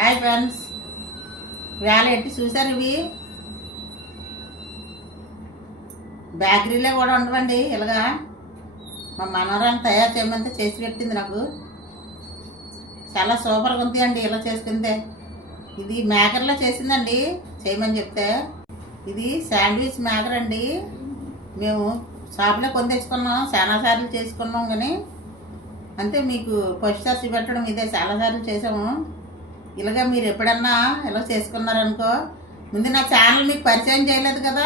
Hi friends, వేళ ఎట్టి చూసారు ఇవి బేకరీలో కూడా ఉండవండి. ఇలాగా మా మనవరాన్ని తయారు చేయమంటే చేసి పెట్టింది. నాకు చాలా సూపర్గా ఉంది అండి. ఇలా చేసుకుంటే ఇది మేకర్లో చేసిందండి చేయమని చెప్తే. ఇది శాండ్విచ్ మేకర్ అండి. మేము షాప్లో కొని తెచ్చుకున్నాం, చాలా సార్లు చేసుకున్నాం. కానీ అంతే మీకు ఫస్ట్ సారి పెట్టడం ఇదే, చాలాసార్లు చేసాము. ఇలాగా మీరు ఎప్పుడన్నా ఇలా చేసుకున్నారనుకో, ముందు నా ఛానల్ మీకు పరిచయం చేయలేదు కదా.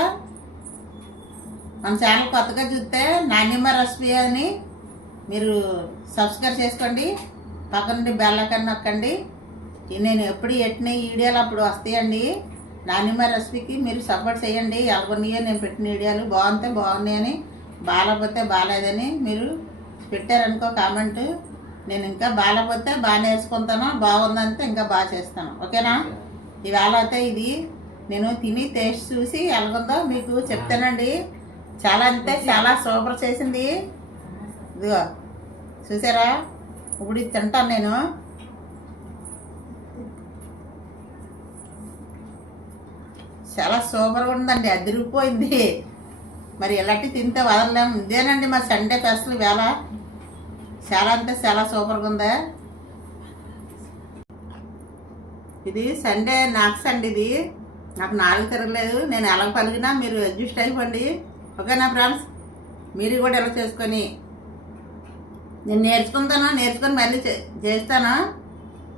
మన ఛానల్ కొత్తగా చూస్తే నాణ్యమ రెసిపీ అని మీరు సబ్స్క్రైబ్ చేసుకోండి. పక్క నుండి బెల్ ఐకాన్ నొక్కండి. నేను ఎప్పుడు ఎట్టిన వీడియోలు అప్పుడు వస్తాయండి. నాణ్యమ రెసిపీకి మీరు సపోర్ట్ చేయండి. ఎలాగొన్నాయో నేను పెట్టిన వీడియోలు బాగుంటే బాగున్నాయని, బాగాలేకపోతే బాగాలేదని మీరు పెట్టారనుకో కామెంట్. నేను ఇంకా బాగాలేకపోతే బాగా నేర్చుకుంటాను, బాగుందంటే ఇంకా బాగా చేస్తాను. ఓకేనా? ఇవాళ అయితే ఇది నేను తిని టేస్ట్ చూసి ఎలాగుందో మీకు చెప్తానండి. చాలా అంటే చాలా సూపర్ చేసింది. ఇదిగో చూసారా, ఇప్పుడు ఇది తింటాను నేను. చాలా సూపర్గా ఉందండి, అదిరిపోయింది. మరి ఇలాంటి తింటే వదలలేము. ఇదేనండి మా సండే స్పెషల్ వేళ. చాలా అంటే చాలా సూపర్గా ఉందా. ఇది సండే నాక్స్ అండి. ఇది నాకు నాలుగు తిరగలేదు. నేను ఎలా పలిగినా మీరు అడ్జస్ట్ అయిపోండి. ఓకేనా ఫ్రెండ్స్? మీరు కూడా ఎలా చేసుకొని నేను నేర్చుకొని మళ్ళీ చేస్తాను.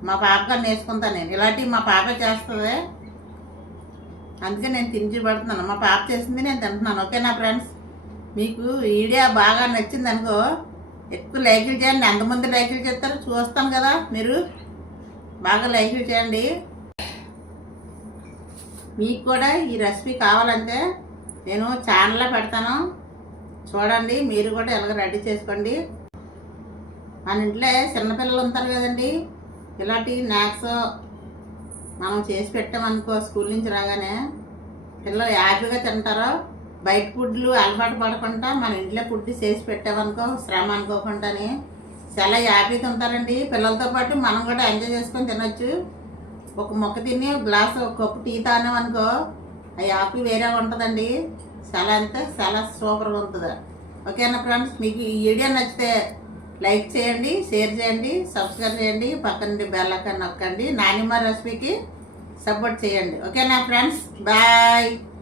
మా పాపగా నేర్చుకుంటాను. నేను ఇలాంటివి మా పాప చేస్తుంది, అందుకే నేను తిని పడుతున్నాను. మా పాప చేసింది నేను తింటున్నాను. ఓకేనా ఫ్రెండ్స్? మీకు వీడియో బాగా నచ్చింది అనుకో, ఎక్కువ లైకులు చేయండి. ఎంతమంది లైకులు చేస్తారో చూస్తాను కదా. మీరు బాగా లైకులు చేయండి. మీకు కూడా ఈ రెసిపీ కావాలంటే నేను ఛానల్లో పెడతాను, చూడండి. మీరు కూడా ఎలాగ రెడీ చేసుకోండి. మన ఇంట్లో చిన్నపిల్లలు ఉంటారు కదండి, ఇలాంటి స్నాక్స్ మనం చేసి పెట్టామనుకో, స్కూల్ నుంచి రాగానే పిల్లలు హ్యాపీగా తింటారు. బయట ఫుడ్లు అలవాటు పడకుండా మన ఇంట్లో ఫుడ్ చేసి పెట్టామనుకో, శ్రమ అనుకోకుండాని చాలా హ్యాపీగా ఉంటారండి. పిల్లలతో పాటు మనం కూడా ఎంజాయ్ చేసుకొని తినొచ్చు. ఒక మొక్క తిని గ్లాసు ఒక కప్పు టీ తాగామనుకో, ఆ హ్యాపీ వేరే ఉంటుందండి. చాలా అంటే చాలా సూపర్గా ఉంటుంది. ఓకేనా ఫ్రెండ్స్? మీకు ఈ వీడియో నచ్చితే లైక్ చేయండి, షేర్ చేయండి, సబ్స్క్రైబ్ చేయండి, పక్కన బెల్ ఐకాన్ నొక్కండి. నాణ్యమ రెసిపీకి సపోర్ట్ చేయండి. ఓకేనా ఫ్రెండ్స్? బాయ్.